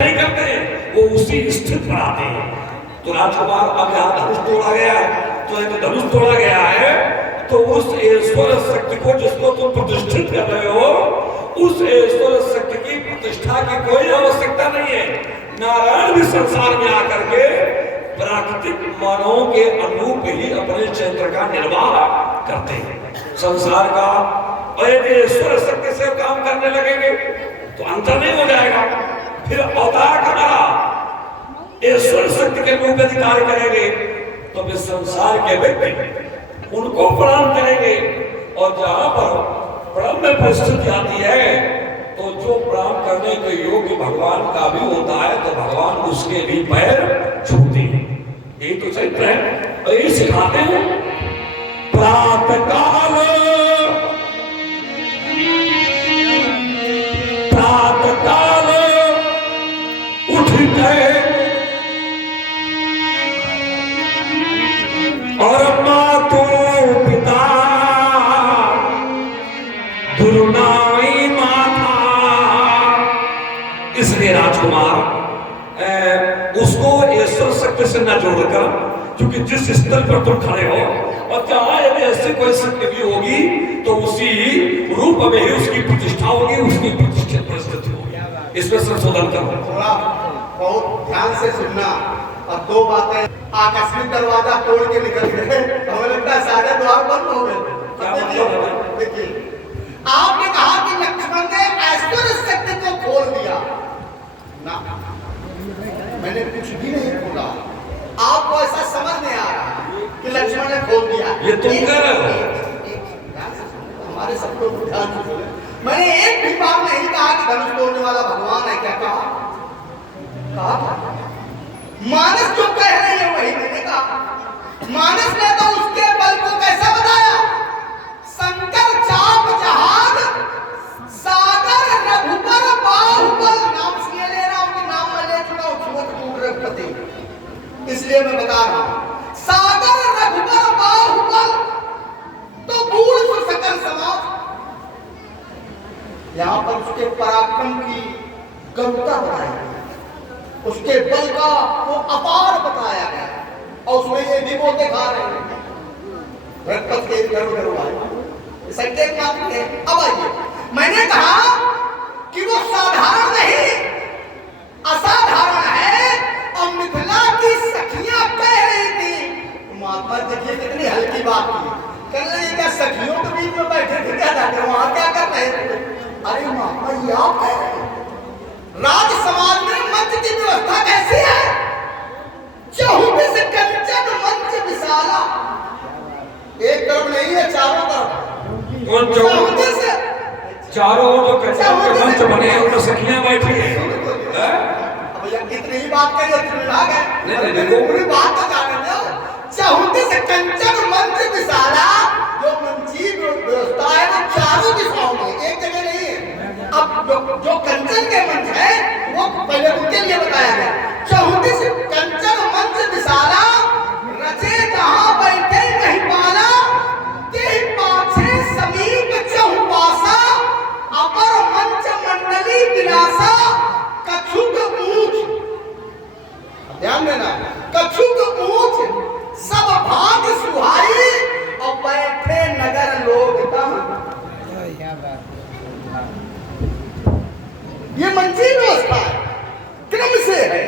नहीं करते, वो उसी स्थित पर आते हैं। तो राजकुमार अब यहाँ धनुष तोड़ा गया है, तो एक धनुष तोड़ा गया है, तो उस ईश्वर शक्ति को जिसको तुम प्रतिष्ठित कर रहे हो, उस ईश्वर शक्ति की प्रतिष्ठा की कोई आवश्यकता नहीं है। नारायण भी संसार में आकर के प्राकृतिक मानवों के अनुरूप ही अपने क्षेत्र का निर्वाह करते हैं। संसार का यदि ईश्वर शक्ति से काम करने लगेंगे तो अंतर नहीं हो जाएगा। फिर अवतार हमारा ईश्वर शक्ति के रूप में कार्य करेंगे तो फिर संसार के व्यक्ति उनको प्रणाम करेंगे। और जहां पर प्रणाम में परिस्थिति आती है तो जो प्रणाम करने के योग्य भगवान का भी होता है तो भगवान उसके भी पैर छूते हैं। यही तो चरित्र है और यही सिखाते हैं। प्रातःकाल उठ गए और मातो पिता गुरुनाई माता। इसलिए राजकुमार उसको ईश्वर शक्ति से न जोड़कर, क्योंकि जिस स्तर पर तुम खड़े हो और जहां यदि ऐसी कोई शक्ति भी होगी तो उसी रूप में ही उसकी प्रतिष्ठा होगी, उसकी प्रतिष्ठित परिस्थिति होगी। इसमें संशोधन करो, बहुत ध्यान से सुनना। और दो बातें, आकस्मिक दरवाजा तोड़ के निकल गए, हमें लगता है सारे द्वार बंद हो गए। देखिए, आपने कहा कि लक्ष्मण ने ऐश्वर्य शक्ति को खोल दिया ना, मैंने कुछ भी नहीं खोला। आपको ऐसा समझ नहीं आ रहा कि लक्ष्मण ने खोल दिया। ये तुम कह रहे हो। हमारे सब लोग ध्यान से सुने। मैंने एक भी बार नहीं कहा कि धनुष तोड़ने वाला भगवान है। क्या कहा? मानस जो कह रहे हैं वही मैंने कहा। मानस ने तो उसके बल को कैसे बताया? शंकर चाप जहाज सागर रघुबर बाहुबल। नाम इसलिए ले रहा हूं कि नाम मैं ले चुका हूं, छूट रघुपति, इसलिए मैं बता रहा हूं। सागर रघुबर बाहुबल तो भूल को सकल समाज। यहां पर उसके पराक्रम की गंभीरता बताई गई, उसके बल का वो अपार बताया गया। और उसमें ये भी वो दिखा रहे हैं रघुपति के संकेत मात्र है। अब आइए, मैंने कहा कि वो साधारण नहीं असाधारण है। और मिथिला की सखियां कह रही थी, महात्मा देखिए कितनी हल्की बात की, कर रही क्या सखियों के बीच में बैठे थे, क्या जाते वहां क्या कर रहे थे? अरे महात्मा ये आप कह रहे हैं राज समाज में मंच की व्यवस्था कैसी है? चहुमुख से कंचन मंच विशाला। एक तरफ नहीं है, चारों तरफ। चहुमुख से चारों ओर जो कंचन के मंच बने हैं उनमें सखियां बैठी हैं। अब भैया कितनी ही बात करिए, तुम लाग है। नहीं देखो पूरी बात तो जाने दो। चहुमुख से कंचन मंच विशाला, जो मंची व्यवस्था है वो चारों दिशाओं में, एक जगह नहीं है। अब जो कंचन के मंच है वो पहले उनके लिए बताया गया। चहुमुख से कंचन मंच विशाला, रचे जहां बैठे नहीं पाला, ते पाछे समीप चहुपासा, अपर मंच मंडली विलासा, कछुक ऊंच। ध्यान देना, कछुक ऊंच सब भाग सुहाई, और बैठे नगर लोग तम। ये मंची व्यवस्था है, क्रम से है।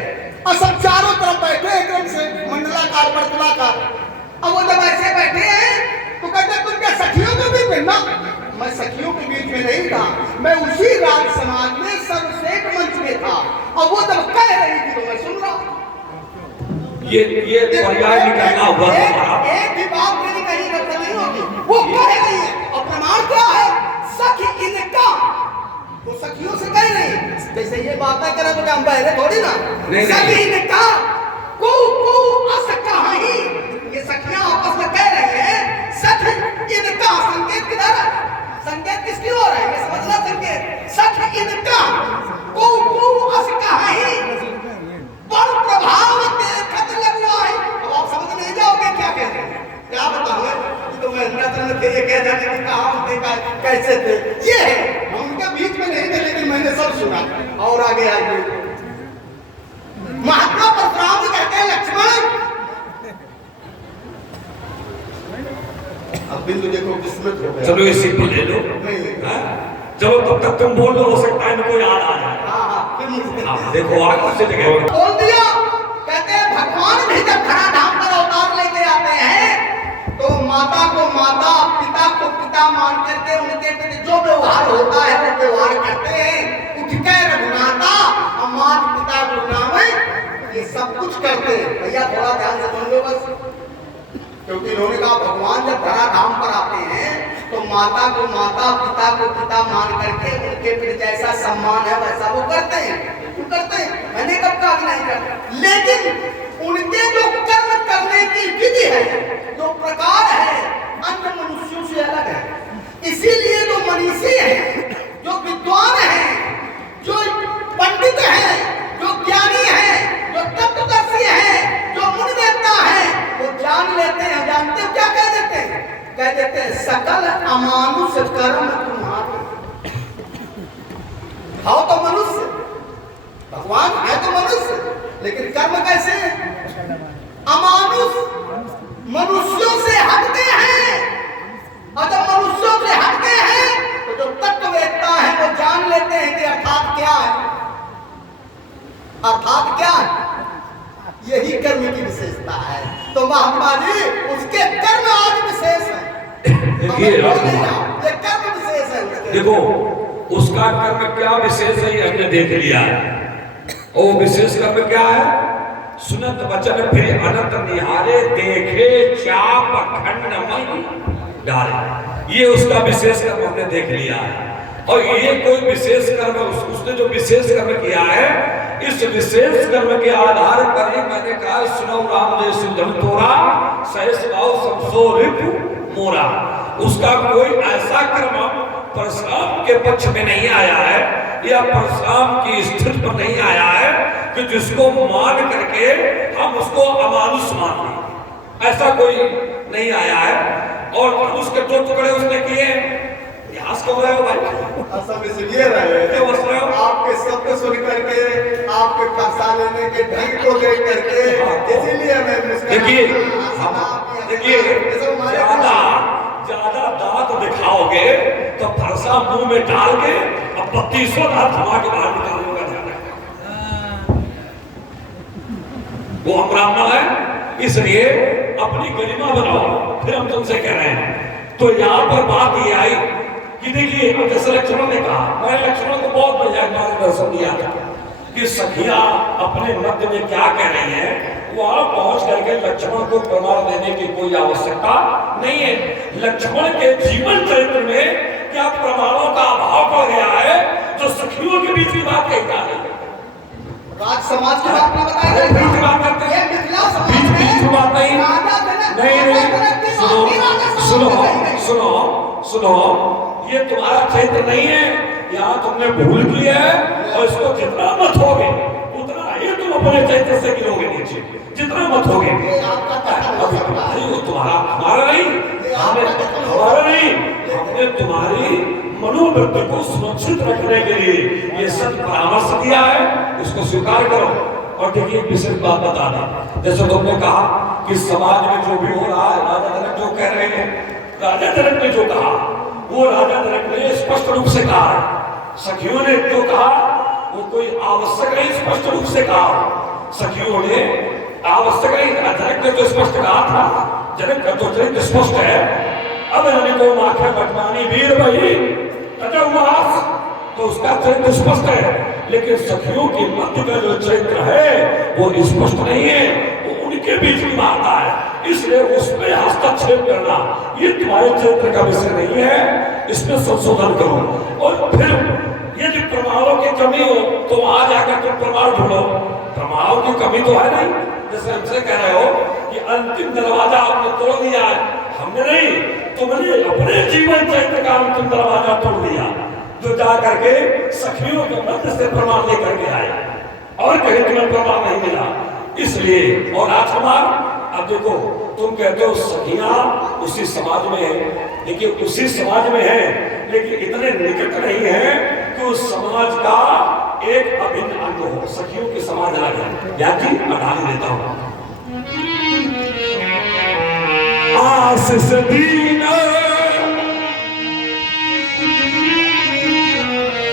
और सब चारों तरफ बैठे हैं क्रम से, मंडलाकार वर्तुलाकार। अब वो जब ऐसे बैठे हैं तो कहते तुम क्या सखियों के बीच में? ना, मैं सखियों के बीच में नहीं था, मैं उसी राज समाज में सर्वश्रेष्ठ मंच में था। और वो जब कह रही थी तो मैं सुन रहा हूं। ये पर्याय निकालना हुआ हमारा। एक भी बात मेरी कहीं गलत नहीं होगी, वो कह रही है। और प्रमाण क्या है? सखी इनका, वो सखियों से कह रही है। जैसे ये बातें करें तो क्या हम बहरे थोड़ी ना। सखी इनका को अस कहाही, ये सखियां आपस में कह रहे हैं। सखी इनका संकेत किधर है? संकेत किसकी ओर है? ये समझना संकेत। सखी इनका को अस कहाही, बड़ प्रभाव देखत लगवा है। अब आप समझ नहीं जाओगे क्या कह रहे हैं। क्या बताऊं तो मैं नत्र थे, ये कह जाने की कहां देखा कैसे थे। ये है, हम उनके बीच में नहीं थे, लेकिन मैंने सब सुना। और आगे आइए, बिंदु देखो विस्मृत हो गया। चलो इसी को ले लो। नहीं। हाँ? चलो तब तक तुम बोल लो, हो सकता है इनको याद आ जाए। हाँ, देखो आग उसी जगह बोल दिया। कहते हैं भगवान भी जब धराधाम पर अवतार लेके आते हैं तो माता को माता, पिता को पिता मान करके उनके प्रति जो व्यवहार होता है वो व्यवहार करते हैं। उठ के रघुनाथा मात पिता को नामे ये सब कुछ करते हैं। भैया थोड़ा ध्यान से सुन लो बस, क्योंकि इन्होंने कहा भगवान जब धराधाम पर आते हैं तो माता को माता, पिता को पिता मान करके उनके प्रति जैसा सम्मान है वैसा वो करते हैं। क्यों करते हैं? मैंने कब कहा नहीं करते, लेकिन उनके जो कर्म करने की विधि है, जो प्रकार है, अन्य मनुष्यों से अलग है। इसीलिए जो मनीषी है, जो विद्वान है, जो पंडित है, जो ज्ञानी है, जो तत्वदर्शी है, जो मुनि देवता है, वो जान लेते हैं। जानते हो क्या कह देते हैं? कह देते हैं सकल अमानुष कर्म तुम्हारे। हो तो मनुष्य, भगवान है तो मनुष्य, लेकिन कर्म कैसे अमानुष, मनुष्यों से हटते हैं। और जब मनुष्यों से हटते हैं तो जो तत्ववेत्ता है वो जान लेते हैं कि अर्थात क्या है। अर्थात क्या है? यही कर्म की विशेषता है। तो महात्मा जी उसके कर्म आज विशेष है। देखिए ये कर्म विशेष है उसके। देखो उसका कर्म क्या विशेष है ये हमने देख लिया है। और विशेष कर्म क्या है? सुनत वचन फिर अनंत निहारे, देखे चाप खंड मई डाले। ये उसका विशेष कर्म हमने देख लिया है। और ये कोई विशेष कर्म, उसने जो विशेष कर्म किया है, इस विशेष कर्म के आधार पर ही मैंने कहा सुनो राम जय सुधम तोरा सहस भाव सबसो रिपु मोरा। उसका कोई ऐसा कर्म परशुराम के पक्ष में नहीं आया है या परशुराम की स्थिति पर नहीं आया है कि जिसको मान करके हम उसको अमानुष मान लें, ऐसा कोई नहीं आया है। और उसके दो टुकड़े उसने किए। हंस क्यों रहे हो भाई? सब इसलिए रहे क्यों हंस रहे हो? आपके शब्द सुन करके, आपके फंसा लेने के ढंग को देख करके, इसीलिए मैं देखिए ज्यादा दांत दिखाओगे तो फरसा मुंह में डाल के अब 3200 दांत थमा के बाहर निकालूंगा। वो हम ब्राह्मण है, इसलिए अपनी गरिमा बनाओ। फिर हम तुमसे कह रहे हैं तो यहाँ पर बात ये आई कि देखिए जैसे लक्ष्मण ने कहा, मैंने लक्ष्मण को बहुत बढ़िया मार्गदर्शन दिया था कि सखियां अपने मध्य में क्या कह रही हैं, वहां पहुंच करके लक्ष्मण को प्रमाण देने की कोई आवश्यकता नहीं है। लक्ष्मण के जीवन चरित्र में क्या प्रमाणों का अभाव पड़ गया है जो सखियों के बीच की बात कही जा रही है? राज समाज की बात बताई बीच की बात करते हैं, बीच की बात नहीं। सुनो, ये तुम्हारा क्षेत्र नहीं है, यहाँ तुमने भूल की है। और इसको जितना मत होगे उतना ही तुम अपने क्षेत्र से गिरोगे नीचे, जितना मत होगे। तुम्हारा हमारा नहीं, हमारा नहीं, हमने तुम्हारी मनोवृत्ति को सुरक्षित रखने के लिए ये सब परामर्श दिया है, इसको स्वीकार करो। और देखिए एक विशेष बात बता दें, जैसे तुमने कहा कि समाज में जो भी हो रहा है, राजा जनक जो कह रहे हैं, राजा जनक ने जो कहा वो राजा जनक ने स्पष्ट रूप से कहा है। सखियों ने जो कहा वो कोई आवश्यक नहीं स्पष्ट रूप से कहा। सखियों ने आवश्यक नहीं, जनक ने तो स्पष्ट कहा था, जनक का तो चरित्र स्पष्ट है। अब को माखे बटमानी वीर भाई तजवास, तो उसका चरित्र स्पष्ट है, लेकिन सखियों के मध्य का जो चरित्र है वो स्पष्ट नहीं है, वो उनके बीच में आता है। इसलिए उसमें हस्तक्षेप करना ये तुम्हारे चरित्र का विषय नहीं है, इसमें संशोधन करो। और फिर ये जो प्रमाणों की कमी हो तो वहां जाकर तुम प्रमाण ढूंढो। प्रमाणों की कमी तो है नहीं, जैसे हमसे कह रहे हो कि अंतिम दरवाजा आपने तोड़ दिया है, हमने नहीं, तुमने अपने जीवन चरित्र का अंतिम दरवाजा तोड़ दिया, जो जा करके सखियों के मध्य से प्रमाण लेकर के आए और कहीं तुम्हें प्रमाण नहीं मिला। इसलिए और राजकुमार अब देखो तुम कहते हो सखियां उसी समाज में है, देखिए उसी समाज में है, लेकिन इतने निकट नहीं है कि उस समाज का एक अभिन्न अंग हो। सखियों के समाज अलग है। जी मैं ढाल देता हूं। आस से दीन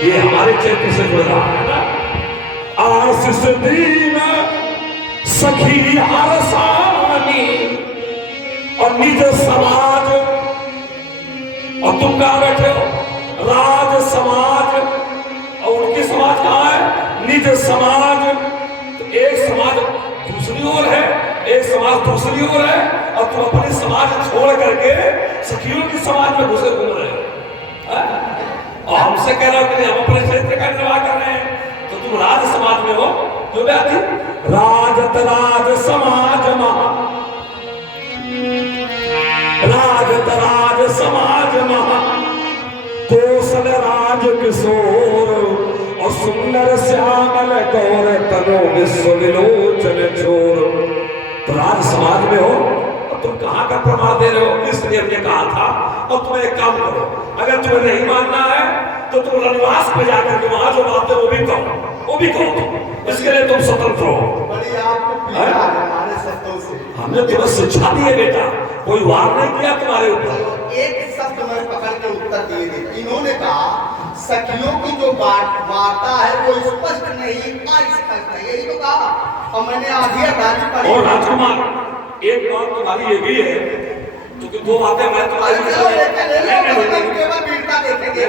ये हमारे क्षेत्र से जुड़ रहा है ना। आशीष दीन सखी हरसानी और निज समाज, और तुम कहां बैठे हो? राज समाज, और उनकी समाज कहां है? निज समाज। तो एक समाज दूसरी ओर है, एक समाज दूसरी ओर है, और तुम अपने समाज छोड़ करके सखियों की समाज में घुसे घूम रहे हो। और हमसे कह रहे हो कि हम अपने क्षेत्र का निर्वाह कर रहे हैं, तो तुम राज समाज में हो। जो बात है राजत राज समाज महा, राजत राज समाज महा, कौशल राज किशोर और सुंदर श्यामल गौर तनो विश्व विलोचन छोर। तो राज समाज में हो और तुम कहाँ का प्रमाण दे रहे हो? इसलिए हमने कहा था। और तुम्हें एक काम करो, अगर तुम्हें नहीं मानना है तो तुम रनिवास पे जाकर के वहां जो बात है वो भी कहो, वो भी कहो। इसके लिए तुम स्वतंत्र हो। बड़ी आपको पीड़ा है हमारे शब्दों से। हमने तुम्हें शिक्षा दी है बेटा, कोई वार नहीं किया तुम्हारे ऊपर। एक शब्द में पकड़ के उत्तर दिए थे। इन्होंने कहा सखियों की जो वार्ता है वो स्पष्ट नहीं, अस्पष्ट है, यही तो कहा। और मैंने आधी आधी पढ़ी। और राजकुमार, एक बात तुम्हारी ये भी है, क्योंकि दो बातें मैं तुम्हारी केवल वीरता देखेंगे,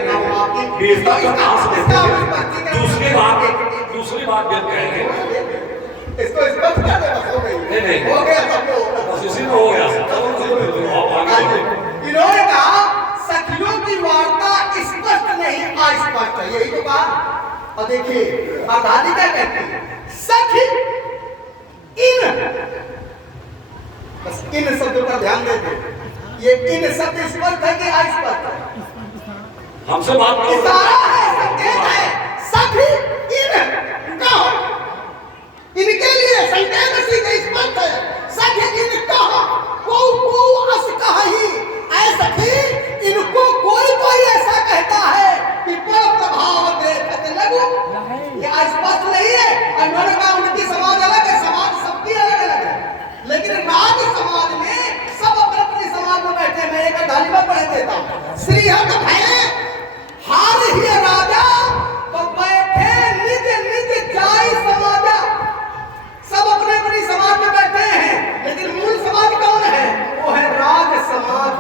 वीरता तो कहां से देखेंगे? दूसरी बात भी कहेंगे। इसको स्पष्ट कर दे, बस हो गई। नहीं हो गया सबको, बस इसी में हो गया। इन्होंने कहा सखियों की वार्ता स्पष्ट नहीं, अस्पष्ट है, यही तो कहा। और देखिए आजादी क्या कहती है? सखी इन, बस इन शब्दों पर ध्यान देते। ये इन शब्द स्पष्ट है कि अस्पष्ट है? हमसे बात करो। इशारा है, संकेत है। सखी इन कहो, इनके लिए संकेत सीधे स्पष्ट है। सखी इन कहो, को अस कही, ऐ सखी इनको कोई ऐसा कहता है कि पर प्रभाव देखत लगो। ये स्पष्ट नहीं है। उन्होंने कहा उनकी समाज अलग है, समाज सबकी अलग अलग है, लेकिन राज समाज में सब अपने अपने समाज में बैठे। मैं एक ढाली में पढ़ देता हूँ। श्रीहत भय हार ही राजा तो बैठे निज निज जाई समाजा। सब अपने अपनी समाज में बैठे हैं, लेकिन मूल समाज कौन है? वो है राज समाज।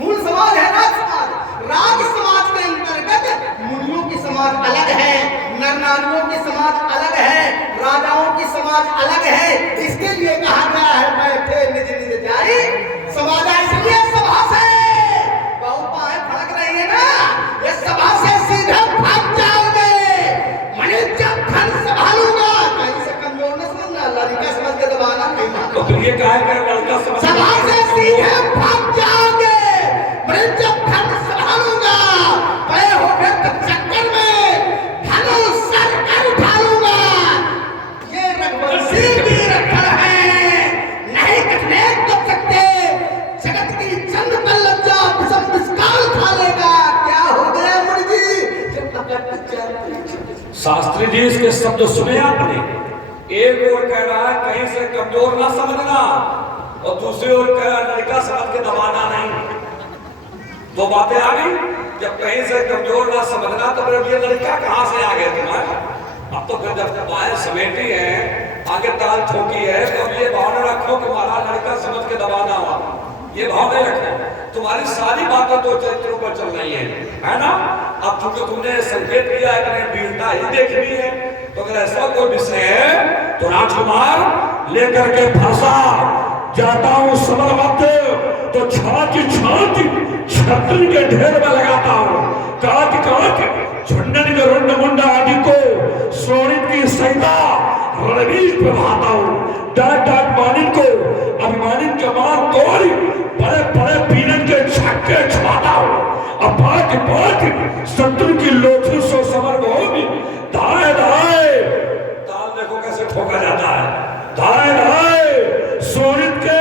मूल समाज है राज समाज। राज समाज के अंतर्गत मुनियों की समाज अलग है, नर नारियों की समाज अलग है, राजाओं की समाज अलग है। इसके लिए कहा गया है बैठे निज निज जाई समाजा। इसलिए सभा से बहुत बाहें फड़क रही है ना, ये सभा से सीधे भाग जाओगे। मैंने जब धन संभालूंगा, कहीं से कमजोर न समझना, लड़का समझ के दबाना नहीं मानना। तो फिर ये कहा है लड़का समझ सभा से सीधे भाग जाओगे। मैं जब धन संभालूंगा, बड़े होकर तो चक्कर में धनुष सर कर उठाऊंगा। ये रघुवंशी वीर रखड़ है, नहीं कटने कर सकते। जगत की चंद पर लज्जा सब विस्काल खा लेगा। क्या हो गया मुर्गी जब पकड़ जाती। शास्त्री जी इसके शब्द सुने आपने? एक ओर कह रहा है कहीं से कमजोर ना समझना, और दूसरी ओर कह रहा है लड़का समझ के दबाना नहीं। दो बातें आ गई। जब कहीं से कमजोर ना समझना तो फिर ये लड़का कहां से आ गया तुम्हारा? अब तो फिर जब बाहें समेटी है, आगे ताल ठोकी है, तो अब ये भाव न रखो कि हमारा लड़का समझ के दबाना हुआ। ये भाव नहीं रखो। तुम्हारी सारी बातें तो चरित्रों पर चल रही है ना? अब चूंकि तुमने संकेत किया है कि वीरता ही देखनी है, तो अगर ऐसा कोई विषय है तो राजकुमार लेकर के फंसा जाता हूं समरबद्ध, तो छाती छाती छत्र के ढेर में लगाता हूं। काट काट झुंडन के रुंड मुंडा आदि को श्रोणित की सहिता रणवीर पे बहाता हूं। डाट डाट मानिक को अभिमानित के मान तोड़ी बड़े बड़े पीरन के छक्के छुपाता हूं। अब बात बात शत्रु की लोथी सो समर भूमि धाए धाए ताल देखो कैसे ठोका जाता है। धाए धाए सोनित के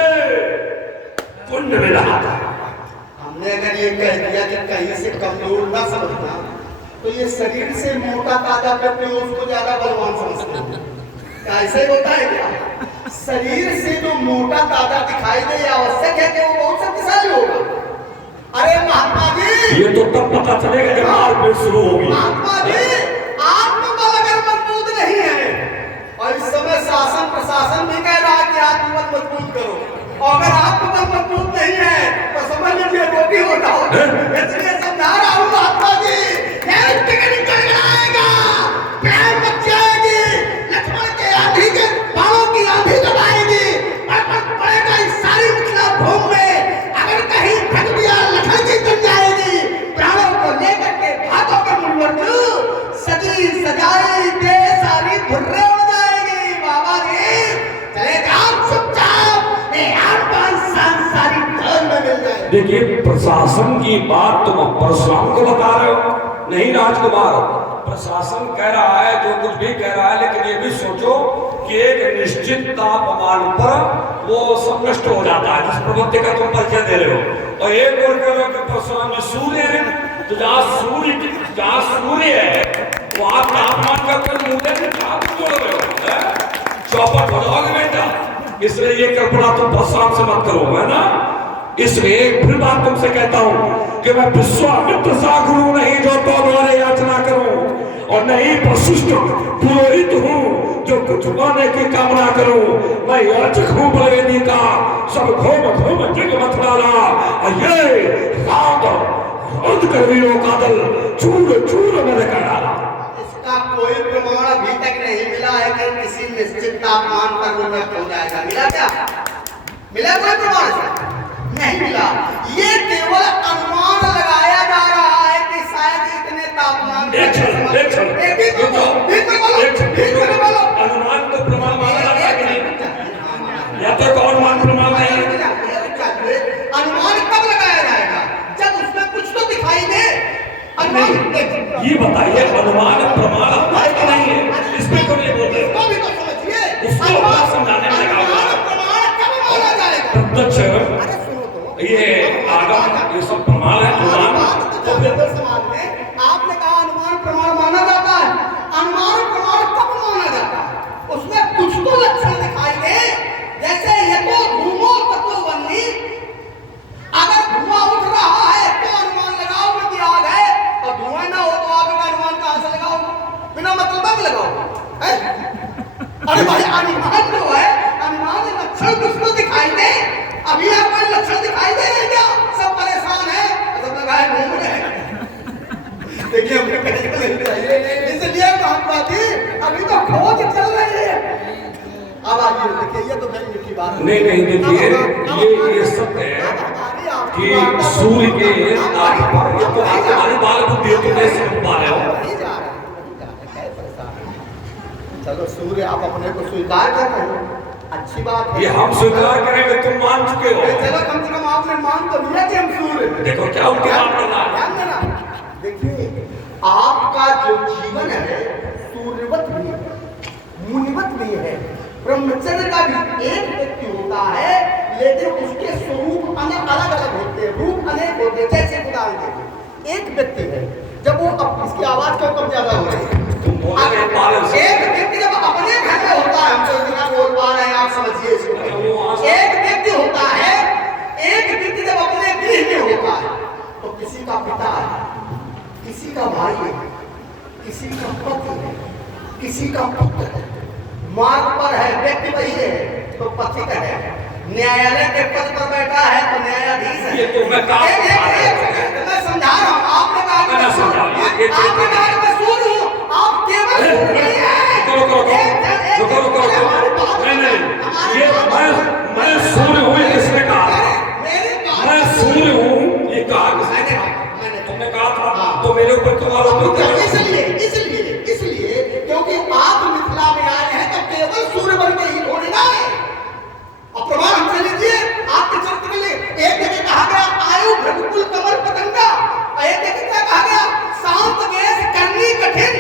कुंड में रहा था। हमने अगर ये कह दिया कि कहीं से कमजोर ना समझना, तो ये शरीर से मोटा ताजा करते हो उसको ज्यादा बलवान समझते हो। ऐसे ही होता है क्या? शरीर से जो मोटा ताजा दिखाई दे, आवश्यक है कि वो बहुत शक्तिशाली होगा। अरे महात्मा जी, ये तो तब पता चलेगा जब मारपीट शुरू होगी। महात्मा जी, आत्मबल अगर मजबूत नहीं है, और इस समय शासन प्रशासन भी कह रहा है कि आत्मबल मजबूत करो, और अगर आत्मबल मजबूत नहीं है तो समझ लीजिए रोगी हो जाओ। इसलिए समझा रहा हूँ महात्मा जी, आएगा, प्रेम मच जाएगी, लक्ष्मण के आंधी के बाणों की आंधी जब आएगी, पड़ेगा इस सारी मिथिला भूमि में। अगर कहीं फट गया लखन की जल जाएगी, प्राणों को लेकर के भागोगे मुड़वर्जू, सजी सजाई दे सारी धुर्रे उड़ जाएगी। बाबा जी चले जाओ चुपचाप, सारी धन में मिल जाएगी। देखिए प्रशासन की बात तुम परशुराम को बता रहे हो, नहीं राजकुमार, प्रशासन कह रहा है जो कुछ भी कह रहा है, लेकिन ये भी सोचो कि एक निश्चित तापमान पर वो सब नष्ट हो जाता है, जिस प्रवृत्ति का तुम परिचय दे रहे हो। और एक और कह रहे हो कि परशुराम जी सूर्य है, तो जहाँ सूर्य है वहाँ तापमान का कोई मूल्य नहीं, कहाँ तुम जोड़ रहे हो, चौपट हो जाओगे बेटा। इसलिए ये कल्पना तुम परशुराम से मत करो, है ना। इसलिए फिर बात तुमसे कहता हूं कि मैं विश्वामित्र सा गुरु नहीं जो तो द्वारे याचना करूं, और नहीं वशिष्ठ पुरोहित हूं जो कुछ पाने की कामना करूं। मैं याचक हूं बलवेदी का, सब घोम घोम जग मत डाला, और ये रात अंत कर वीरों का दल चूर चूर में कर डाला। इसका कोई प्रमाण अभी तक नहीं मिला है कि किसी निश्चित तापमान पर वो नष्ट हो जाएगा। मिला क्या? मिला कोई प्रमाण? नहीं मिला। ये केवल अनुमान लगाया जा रहा है कि शायद इतने तापमान अनुमान को प्रमाण माना जाता है कि नहीं? या तो अनुमान प्रमाण नहीं। अनुमान कब लगाया जाएगा? जब उसमें कुछ तो दिखाई दे। ये बताइए अनुमान प्रमाण है कि नहीं है, इसमें क्यों नहीं बोलते? इसको भी तो समझिए, उसको समझाने में लगा हुआ है। प्रमाण कब माना जाएगा? प्रत्यक्ष ये आगम ये सब प्रमाण है। अनुमान समाज में आपने कहा अनुमान प्रमाण माना जाता है, अनुमान प्रमाण कब माना जाता है? उसमें कुछ तो लक्षण दिखाई दे, जैसे ये तो धूमो तत्वबन्नी, अगर धुआं उठ रहा है तो अनुमान लगाओगे कि आग है, और धुआं ना हो तो आग का अनुमान कहां से लगाओगे? बिना मतलब लगाओगे। अरे भाई अनुमान जो है, अनुमान लक्षण कुछ तो दिखाई दे। अभी आपको लक्षण दिखाई दे रहे क्या? सब परेशान है, सब लगाए घूम रहे हैं। देखिए हमें कहीं नहीं चाहिए, इसलिए महात्मा जी अभी तो खोज चल रही है। अब आइए देखिए, ये तो बड़ी मीठी बात नहीं देखिए ये सब है कि सूर्य के ताप पर, ये तो हमारी बाल बुद्धि है, तुम नहीं समझ पा रहे हो। चलो सूर्य आप अपने को स्वीकार कर रहे हो, अच्छी बात है। ये हम स्वीकार करेंगे, तुम मान चुके हो। चलो कम से कम आपने मान तो लिया कि हम सूर्य। देखो क्या उनके बात करना है। ध्यान देना, देखिए आपका जो जीवन है सूर्यवत भी है, मुनिवत भी है। ब्रह्मचर्य का भी एक व्यक्ति होता है, लेकिन उसके स्वरूप अलग अलग होते हैं, रूप अनेक होते हैं। जैसे उदाहरण देखिए, एक व्यक्ति है, जब वो इसकी आवाज क्यों कम ज्यादा हो रही है? एक व्यक्ति जब अपने घर में होता है, हम तो इतना बोल पा रहे हैं, आप समझिए इसको। एक व्यक्ति होता है, एक व्यक्ति जब अपने गृह में होता है तो किसी का पिता है, किसी का भाई है, किसी का पति है, किसी का पुत्र है, मार्ग पर है, व्यक्ति वही है तो पथिक है, न्यायालय के पद पर बैठा है तो न्यायाधीश है। ये तो मैं समझा रहा हूँ। आपने कहा कि मैं सूर्य हूँ, आप केवल मैं सूर्य हूँ, किसने कहा? मैं सूर्य हूँ, ये कहा किसने? तुमने कहा था, तो मेरे ऊपर तुम्हारा इसलिए क्योंकि आप मिथिला में आए हैं तो केवल सूर्य बन के ही थोड़ी ना है। और प्रमाण हमसे लीजिए आपके चरित्र के लिए। एक जगह कहा गया आयु भ्रगुकुल कमल पतंगा, एक जगह क्या कहा गया? शांत केश करनी कठिन,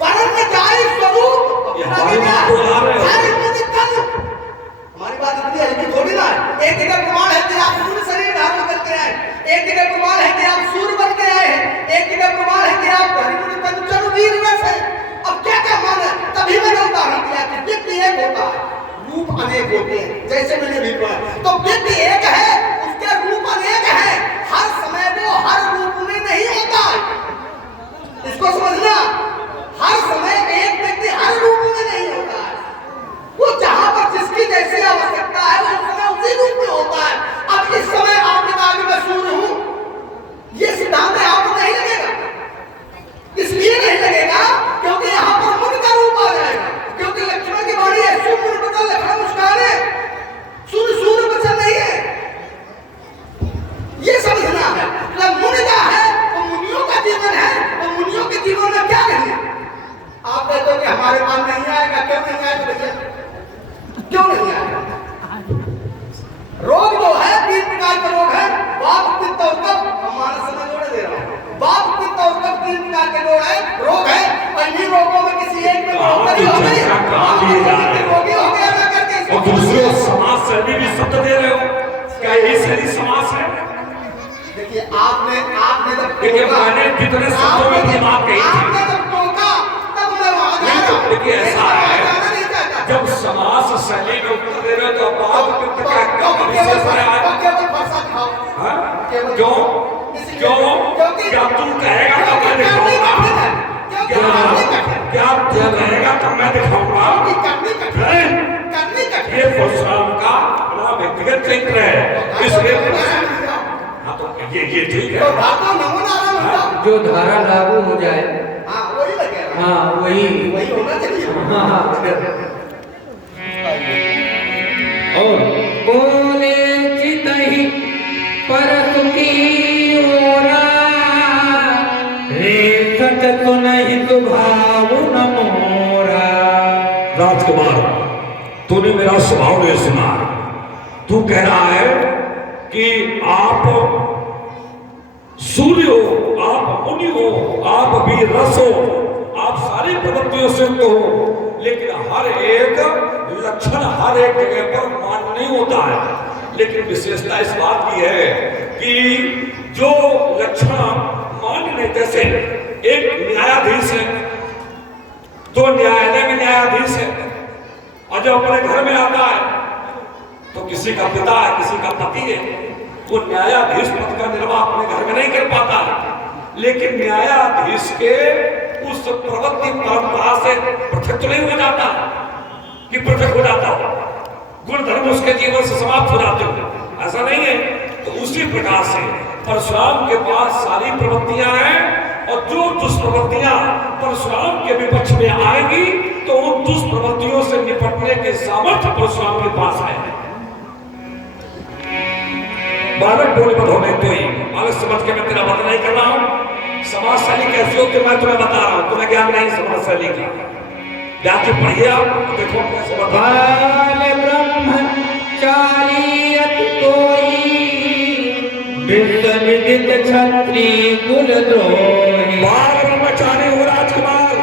वरण में जाई स्वरूप। हमारी बात इतनी हल्की थोड़ी ना है। एक जगह प्रमाण है कि आप सूर्य शरीर धारण करके आए, एक जगह प्रमाण है कि आप सूर्य बन के आए हैं, एक जगह प्रमाण है कि आप हरिमुनि पंचम वीर रस है। अब क्या क्या मान है? तभी मैंने उदाहरण दिया कि व्यक्ति एक होता है, रूप अनेक होते हैं। जैसे मैंने भी कहा, तो व्यक्ति एक है, उसके रूप अनेक है। हर समय वो है रोग है, और इन्हीं रोगों में किसी एक में बढ़ोतरी हो गई, रोगी हो गया ना करके, और दूसरे समाज शैली भी शब्द दे रहे हो, क्या यही शैली समाज है? देखिए आपने जब देखिए मैंने कितने शब्दों में अपनी बात कही थी, आपने जब टोका तब मैं वहां जा रहा हूं। देखिए ऐसा है, जब समाज शैली में उत्तर दे रहे हो तो बात केवल फरसा दिखाओ, क्यों क्यों क्या तू कहेगा तो मैं दिखाऊंगा, क्या तू कहेगा तो मैं दिखाऊंगा। ये परशुराम का बड़ा व्यक्तिगत चरित्र है, इसलिए हाँ तो ये ठीक है, जो धारा लागू हो जाए, वही लगेगा, हाँ वही होना चाहिए। और बोले चितहि परत की ओरा, रे सत सुनहि सुभाव न मोरा। राजकुमार तूने मेरा स्वभाव नहीं सुना, तू कह रहा है कि आप सूर्य हो, आप मुनि हो, आप भी रस हो, आप सारी प्रवृत्तियों से युक्त हो, लेकिन हर एक लक्षण हर एक जगह पर मान्य नहीं होता है। लेकिन विशेषता इस बात की है कि जो लक्षण मान्य नहीं, जैसे एक न्यायाधीश है, तो न्यायालय में न्यायाधीश है, और जब अपने घर में आता है तो किसी का पिता है, किसी का पति है, वो न्यायाधीश पद का निर्वाह अपने घर में नहीं कर पाता है, लेकिन न्यायाधीश के उस प्रवृत्ति परंपरा से पृथक तो नहीं हो जाता कि पृथक हो जाता हो, गुण धर्म उसके जीवन से समाप्त हो जाते हो, ऐसा नहीं है। तो उसी प्रकार से परशुराम के पास सारी प्रवृत्तियां हैं, और जो दुष्प्रवृत्तियां परशुराम के विपक्ष में आएगी तो उन दुष्प्रवृत्तियों से निपटने के सामर्थ्य परशुराम के पास है। बालक बोले मत होने तो ही बालक समझ के मैं तेरा बात नहीं कर रहा हूं। समाज शैली कैसी होती है मैं तुम्हें बता रहा हूं, तुम्हें ज्ञान नहीं समाज शैली का। जाके पढ़िए आप, देखो कैसे बता। ब्रह्मचारी अति कोई, विद्विदित क्षत्रि कुलद्रोही। बाल ब्रह्मचारी हो राजकुमार,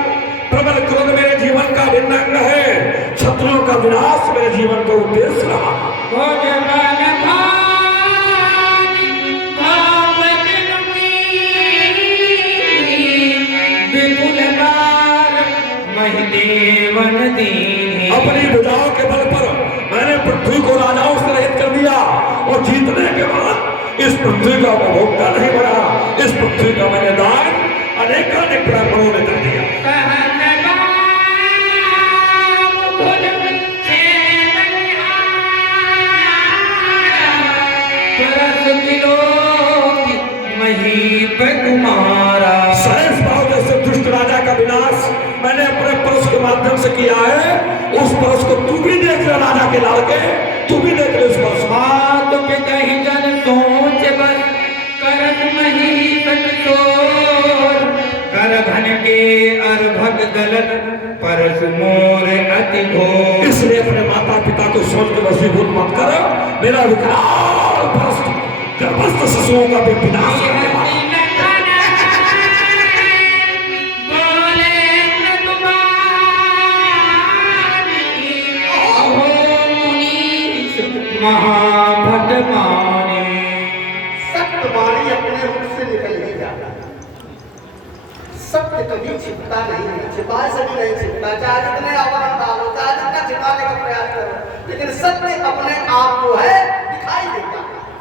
प्रबल क्रोध मेरे जीवन का भिन्न अंग है, क्षत्रियों का विनाश मेरे जीवन का उद्देश्य रहा। अपनी विधाओं के बल पर मैंने पृथ्वी को राजाओं से रहित कर दिया, और जीतने के बाद इस पृथ्वी का उपभोक्ता नहीं बना, इस पृथ्वी का मैंने दान अनेकानेक ब्राह्मणों ने कर दिया। सहस भाव जैसे दुष्ट राजा का विनाश मैंने अपने परश के माध्यम से किया है, उस परश को तू भी देख ले राजा के लाल के, तू भी देख ले उस परश। बात पे कहीं जन सोच बस करत मही सचोर, कर घन के अर्भक गलत परशु मोर अति घोर। इसलिए अपने माता पिता को सोच के वशीभूत मत कर, मेरा विकराल परश गर्भस्थ शिशुओं का भी विनाश करने वाला। महाभटमानी सत्य वाणी अपने मुख से निकल ही जाता, सत्य कभी छिपता नहीं है, छिपाए से भी नहीं छिपता, चाहे जितने आवरण डालो, चाहे जितना छिपाने का प्रयास करो, लेकिन सत्य अपने आप को है दिखाई देता।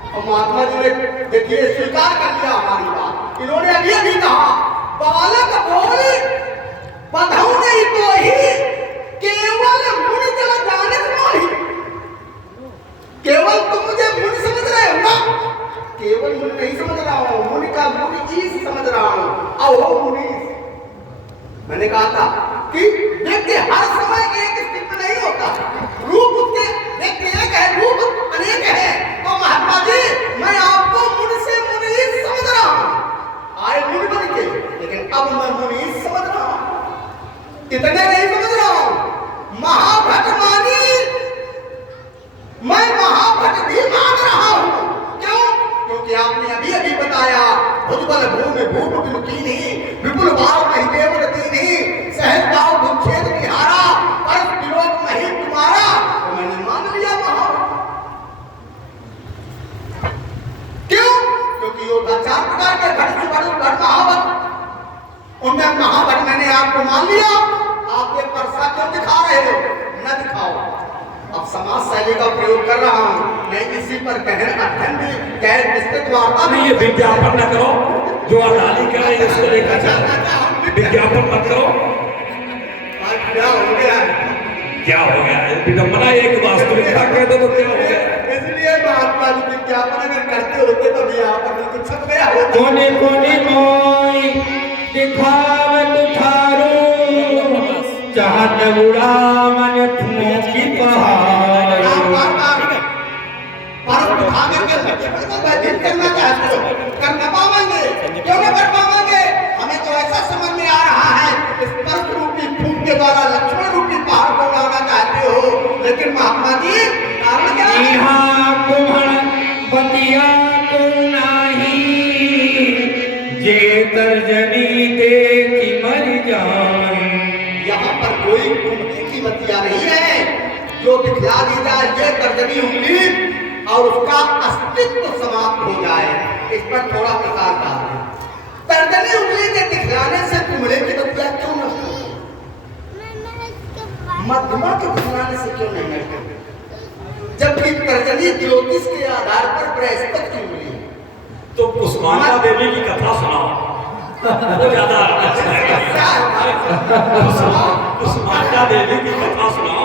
और महात्मा जी ने देखिए स्वीकार कर लिया हमारी बात, इन्होंने अभी अभी कहा बालक बोले बधाऊ नहीं तो ही केवल मुनि जल जाने से ही, केवल तुम मुझे मुनि समझ रहे हो ना, केवल मुनि नहीं समझ रहा हूं, मुनि का मुनि चीज समझ रहा हूं। आओ मुनि, मैंने कहा था कि व्यक्ति हर समय एक स्थिति में नहीं होता, रूप उसके व्यक्ति एक है, रूप अनेक है। तो महात्मा जी मैं आपको मुनि से मुनि समझ रहा हूं, आए मुनि बन के, लेकिन अब मैं मुनि समझ रहा हूं, इतने नहीं समझ रहा हूं, महाभट मानी मैं महाभट भी मान रहा हूं। क्यों? क्योंकि आपने अभी अभी बताया भुजबल भूमि भूप विमुखीनी, विपुल भाव में मान लिया, आप ये परसा क्यों दिखा रहे हो? न दिखाओ। अब समाज शैली का प्रयोग कर रहा हूँ, मैं इसी पर गहन अध्ययन भी गैर विस्तृत वार्ता नहीं, ये विज्ञापन न करो, जो अडानी करे इसको लेकर चलो, विज्ञापन मत करो। क्या हो गया? क्या हो गया? विडम्बना एक वास्तविकता कह दो तो क्या हो गया? इसलिए महात्मा जी विज्ञापन अगर करते होते तो विज्ञापन कुछ छप गया होता। कोने कोने मोई दिखावत थारू चाहत उड़ा मन फूलों की पहाड़। भारत दिखा करके व्यतीत करना चाहते हो, कर न पाएंगे। क्यों न कर पाएंगे? हमें तो ऐसा समझ में आ रहा है, स्पर्श रूपी फूल के द्वारा लक्ष्मण रूपी पहाड़ को उड़ाना चाहते हो, लेकिन महात्मा जी कारण क्या है? यहाँ कुम्हड़ बतिया को नाही जे तर्जनी देखी मर जाए। यहाँ पर कोई कुंभे की बतिया नहीं है, जो दिखला दी जाए ये तर्जनी उंगली और उसका अस्तित्व समाप्त हो जाए। इस पर थोड़ा प्रकाश डाल दें। तर्जनी उंगली के दिखलाने से कुंभे की बतिया क्यों नष्ट होती? मध्यमा के दिखलाने से क्यों नहीं नष्ट होती? जबकि तर्जनी ज्योतिष के आधार पर बृहस्पति की उंगली है। तो कुसुमांडा देवी की कथा सुनाओ, वो ज्यादा अच्छा है। कुसुमांडा देवी की कथा सुनाओ,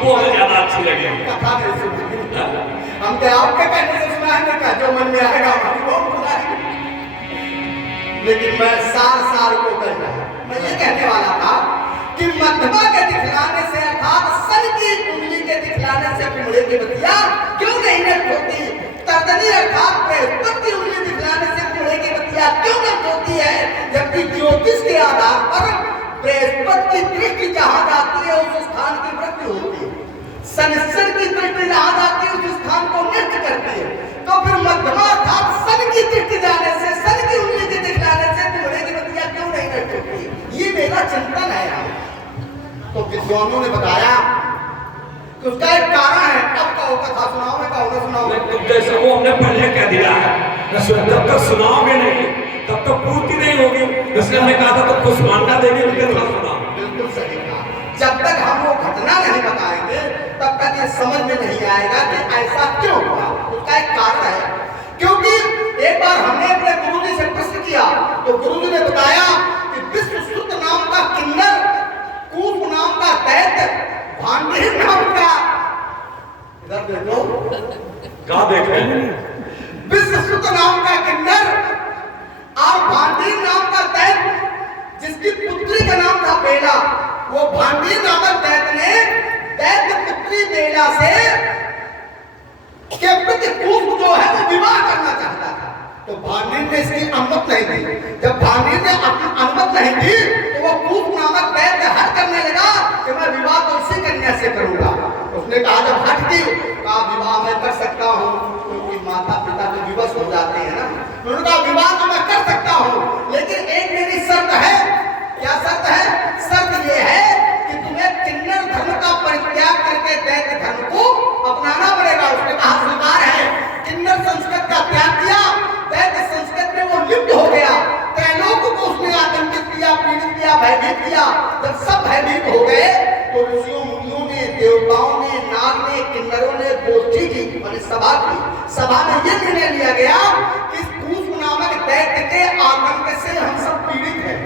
वो हमें ज्यादा अच्छी लगेगी। कथा नहीं सुनी, हम तो आपके कहने से सुना है ना, जो मन में आएगा हमारी वो सुनाएंगे। लेकिन मैं सार को कहना है, मैं ये कहने वाला था कि मध्यमा के दिखलाने से अर्थात सन की उंगली के दिखलाने से कुंभे की बतिया क्यों नहीं नष्ट होती? तर्जनी अर्थात बृहस्पति की उंगली दिखलाने से कुंभे की बतिया क्यों नष्ट होती है? जबकि ज्योतिष के आधार पर बृहस्पति की दृष्टि जहां जाती है उस स्थान की मृत्यु होती है, शनिश्चर की दृष्टि जहां जाती है उस स्थान को नष्ट करती है। तो फिर मध्यमा अर्थात सन की दृष्टि जाने से, सन की उंगली के दिखलाने से कुंभे की बतिया क्यों नहीं नष्ट होती? ये मेरा चिंतन है। तो विद्वानों ने बताया कि उसका एक कारण है। अब कहो, कथा सुनाओ, मैं कहूँ सुनाओ। जैसे वो हमने पहले कह दिया है, जब तक सुनाओगे नहीं तब तक पूर्ति नहीं होगी। इसलिए हमने कहा था तो कुसुमांडा देवी की कथा सुनाओ। बिल्कुल सही कहा। जब तक हम वो घटना नहीं बताएंगे तब तक ये समझ में नहीं आएगा कि ऐसा क्यों हुआ। उसका एक कारण है, क्योंकि एक बार हमने अपने गुरुजी से प्रश्न किया तो गुरुजी ने बताया कि विश्वसुत नाम का किन्नर, कूप नाम का दैत्य, भांडीर नाम का, इधर देखो, कहा देख रहे हैं? विश्वसुत नाम का किन्नर और भांडीर नाम का दैत्य, जिसकी पुत्री का नाम था बेला, वो भांडीर नामक दैत्य ने दैत्य पुत्री बेला से के प्रति कूप जो है वो विवाह करना चाहता था। तो भांडीर ने इसकी अनुमति नहीं दी। जब भांडीर ने अनुमति नहीं दी तो वो कूप नामक दैत्य हट करने लगा कि मैं विवाह तो उसी कन्या से करूंगा। उसने कहा जब हट की, कहा विवाह मैं कर सकता हूँ, क्योंकि माता पिता तो विवश हो जाते हैं ना। उन्होंने कहा विवाह तो मैं कर सकता हूँ, लेकिन एक मेरी शर्त है। क्या शर्त है? शर्त ये है कि तुम्हें किन्नर धर्म का परित्याग करके दैत्य धर्म को अपनाना पड़ेगा। उसने कहा स्वीकार है। किन्नर संस्कृत का त्याग किया, दैत्य संस्कृत में वो लिप्त हो गया। त्रैलोक को उसने आतंकित किया, पीड़ित किया, भयभीत किया। जब सब भयभीत हो गए तो ऋषियों मुनियों ने, देवताओं ने, नाग ने, किन्नरों ने गोष्ठी की, माने सभा की। सभा में ये निर्णय लिया गया कि कूप नामक दैत्य के आतंक से हम सब पीड़ित हैं,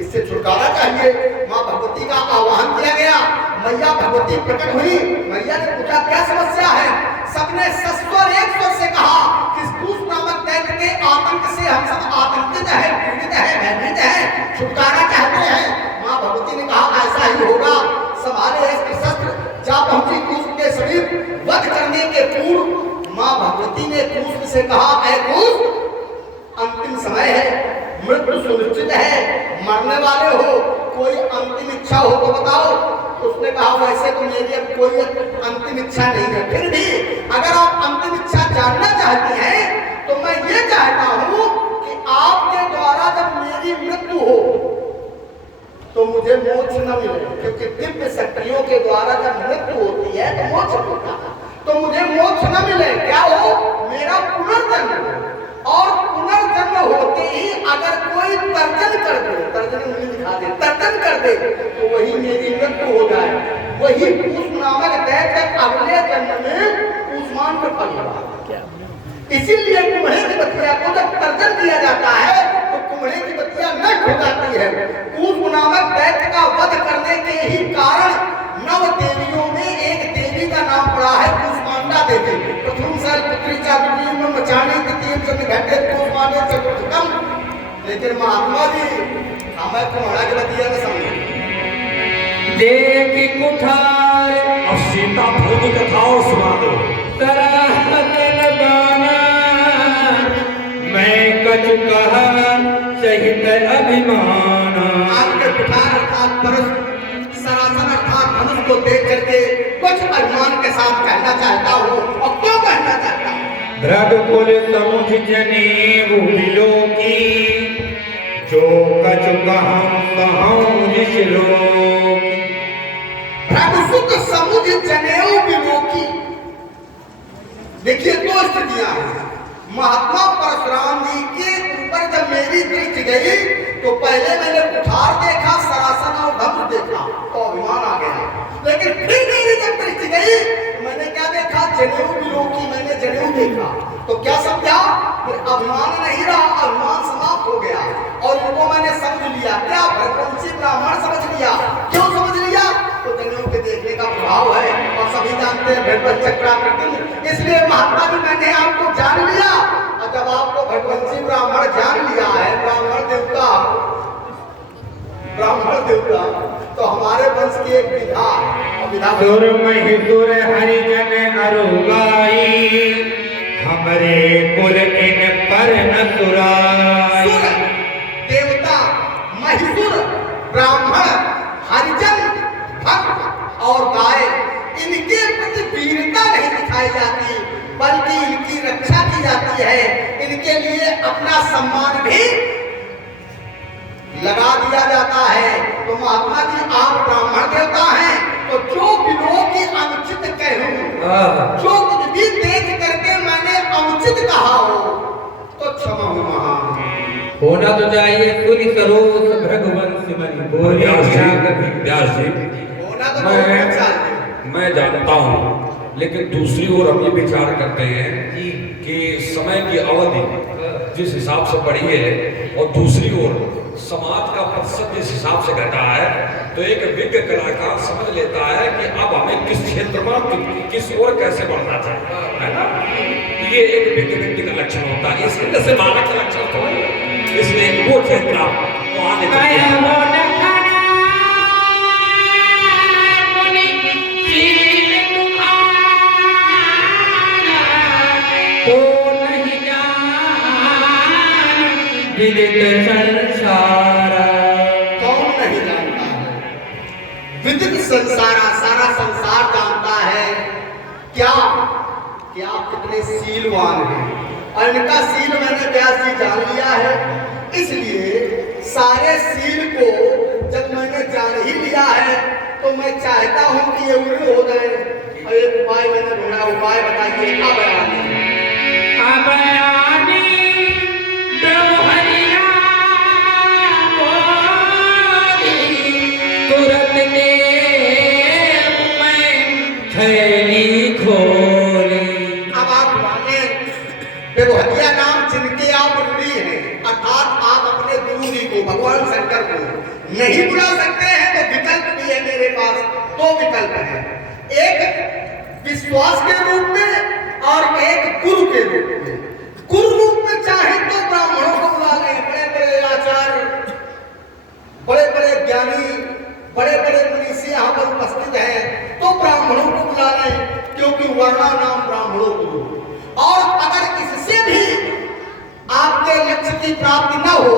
इससे छुटकारा चाहिए। माँ भगवती का आह्वान किया गया। मैया भगवती प्रकट हुई। मैया ने पूछा क्या समस्या है? सबने सस्वर एक स्वर से कहा कि कूप नामक दैत्य के आतंक से हम सब आतंकित हैं, पीड़ित हैं, भयभीत हैं, छुटकारा चाहते हैं। माँ भगवती ने कहा ऐसा ही होगा। संभाले अस्त्र शस्त्र जा पहुंची कूप के समीप। वध करने के पूर्व माँ भगवती ने कूप से कहा, ऐ कूप, अंतिम समय है, मृत्यु सुनिश्चित है, मरने वाले हो, कोई अंतिम इच्छा हो तो बताओ। उसने कहा वैसे तो मेरी अब कोई अंतिम इच्छा नहीं है, फिर भी अगर आप अंतिम इच्छा जानना चाहती हैं तो मैं ये चाहता हूं कि आपके द्वारा जब मेरी मृत्यु हो तो मुझे मोक्ष न मिले, क्योंकि दिव्य शक्तियों के द्वारा जब मृत्यु होती है तो मोक्ष मिलता है। तो मुझे मोक्ष न मिले, क्या हो? मेरा पुनर्जन्म हो। और पुनर्जन्म होते ही अगर कोई तर्जन कर दे, तर्जन उंगली दिखा दे, तर्जन कर वही कूस नामक दैत्य अगले जन्म में कूष्मांड में फल लगा। इसीलिए कुम्हड़े की बतिया को जब तर्जन दिया जाता है तो कुम्हड़े की बतिया नष्ट हो जाती है। कूस नामक दैत्य का वध करने के ही कारण 9 देवियों में एक देवी का नाम पड़ा है कूष्मांडा देवी। प्रथम साल पुत्री चातुर्य में मचाने द्वितीय चंद्र घटे कूष्मांडे चतुर्थकम। लेकिन महात्मा जी हमें कुम्हड़ा की बतिया न समझे। देख कुठार अब सीता भोग कथा और सुना दो। सराहतन गाना मैं कछु कहा सहित अभिमान। आपके कुठार अर्थात परस सरासन अर्थात धनुष को देख करके कुछ अभिमान के साथ कहना चाहता हूँ। और क्यों कहना चाहता हूँ? रघुकुल समुझ जने भूलो की जो कछु कहूँ ऋषि लोक। रघुसुत समुझ जनेऊ विलोकी। देखिए 2 स्थितियां हैं। महात्मा परशुराम जी के ऊपर जब मेरी दृष्टि गई तो पहले मैंने कुठार देखा, सरासन और धनुष देखा तो अभिमान आ गया। लेकिन फिर मेरी जब दृष्टि गई तो मैंने क्या देखा? जनेऊ विलोकी। मैंने जनेऊ देखा तो क्या समझा? फिर अभिमान नहीं रहा, अभिमान समाप्त हो गया और इनको मैंने समझ लिया। क्या? भरतवंशी ब्राह्मण समझ लिया। क्यों समझ लिया? तो जनेऊ के देखने का प्रभाव है और सभी जानते हैं भगवत चक्राकृति। इसलिए महात्मा जी मैंने आपको जान लिया। और जब आपको भगवंशी ब्राह्मण जान लिया है, ब्राह्मण देवता तो हमारे वंश की एक विधा सुर महिसुर हरिजन अरुगाई हमरे कुल इन पर न सुराई। सुर देवता महिसुर ब्राह्मण हरिजन भक्त और गाय इनके प्रति वीरता नहीं दिखाई जाती बल्कि इनकी रक्षा की जाती है। इनके लिए अपना सम्मान भी लगा दिया जाता है। तो महात्मा जी आप ब्राह्मण देवता हैं तो जो बिलों की अनुचित कहूं, जो कुछ भी देख करके मैंने अनुचित कहा हो तो क्षमा हो महान। होना तो चाहिए पूरी सरोस भगवंश मन बोले व्यास जी होना तो बहुत चाहिए। मैं जानता हूँ, लेकिन दूसरी ओर हम ये विचार करते हैं कि समय की अवधि जिस हिसाब से बढ़ी है और दूसरी ओर समाज का प्रतिशत जिस हिसाब से घटा है तो एक विज्ञ कलाकार समझ लेता है कि अब हमें किस क्षेत्र में किस ओर कैसे बढ़ना चाहिए, है ना? ये एक विज्ञ व्यक्ति का लक्षण होता है। इसके जैसे मानक का लक्षण तो है, इसलिए वो क्षेत्र वहाँ विदित संसारा। कौन नहीं जानता है? विदित संसारा, सारा संसार जानता है। क्या क्या कितने सीलवान हैं और इनका सील मैंने व्यास जी जान लिया है। इसलिए सारे सील को जब मैंने जान ही लिया है तो मैं चाहता हूं कि ये उल्लू हो जाए। और एक उपाय मैंने ढूंढा, उपाय बताइए। अब आप माने बेवहदिया नाम जिनके आप रूढ़ी हैं, अर्थात आप अपने गुरु जी को भगवान शंकर को नहीं बुला सकते हैं तो विकल्प भी है मेरे पास। 2 विकल्प है, एक विश्वास के रूप में और एक गुरु के रूप में। गुरु रूप में चाहे तो ब्राह्मणों को बुला लें, बड़े बड़े आचार्य, बड़े बड़े ज्ञानी, बड़े बड़े मनीषी यहाँ पर उपस्थित हैं तो ब्राह्मणों को बुला लें क्योंकि वर्णा नाम ब्राह्मणों को। और अगर इससे भी आपके लक्ष्य की प्राप्ति न हो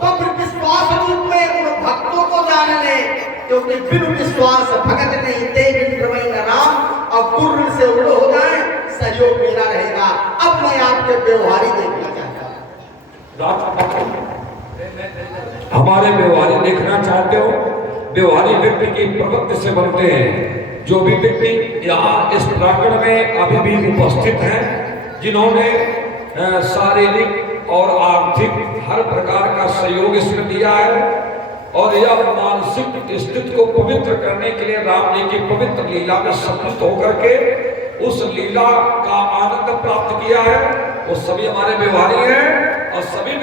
तो फिर विश्वास रूप में उन भक्तों को जान लें क्योंकि बिन विश्वास भगत नहीं ते बिन प्रवै न राम। और गुरु से उड़ हो जाए सहयोग मेरा रहेगा। अब मैं आपके व्यवहारी देखना चाहता हूँ। हमारे व्यवहारी देखना चाहते हो? व्यवहारी व्यक्ति की प्रवृत्ति से बनते हैं। जो भी व्यक्ति यहाँ इस प्रांगण में अभी भी उपस्थित हैं, जिन्होंने शारीरिक और आर्थिक हर प्रकार का सहयोग इसमें दिया है, और यह मानसिक स्थिति को पवित्र करने के लिए राम जी की पवित्र लीला में सम्मिलित होकर के उस लीला का आनंद प्राप्त किया है। वो सभी हमारे व्यवहारी हैं और सभी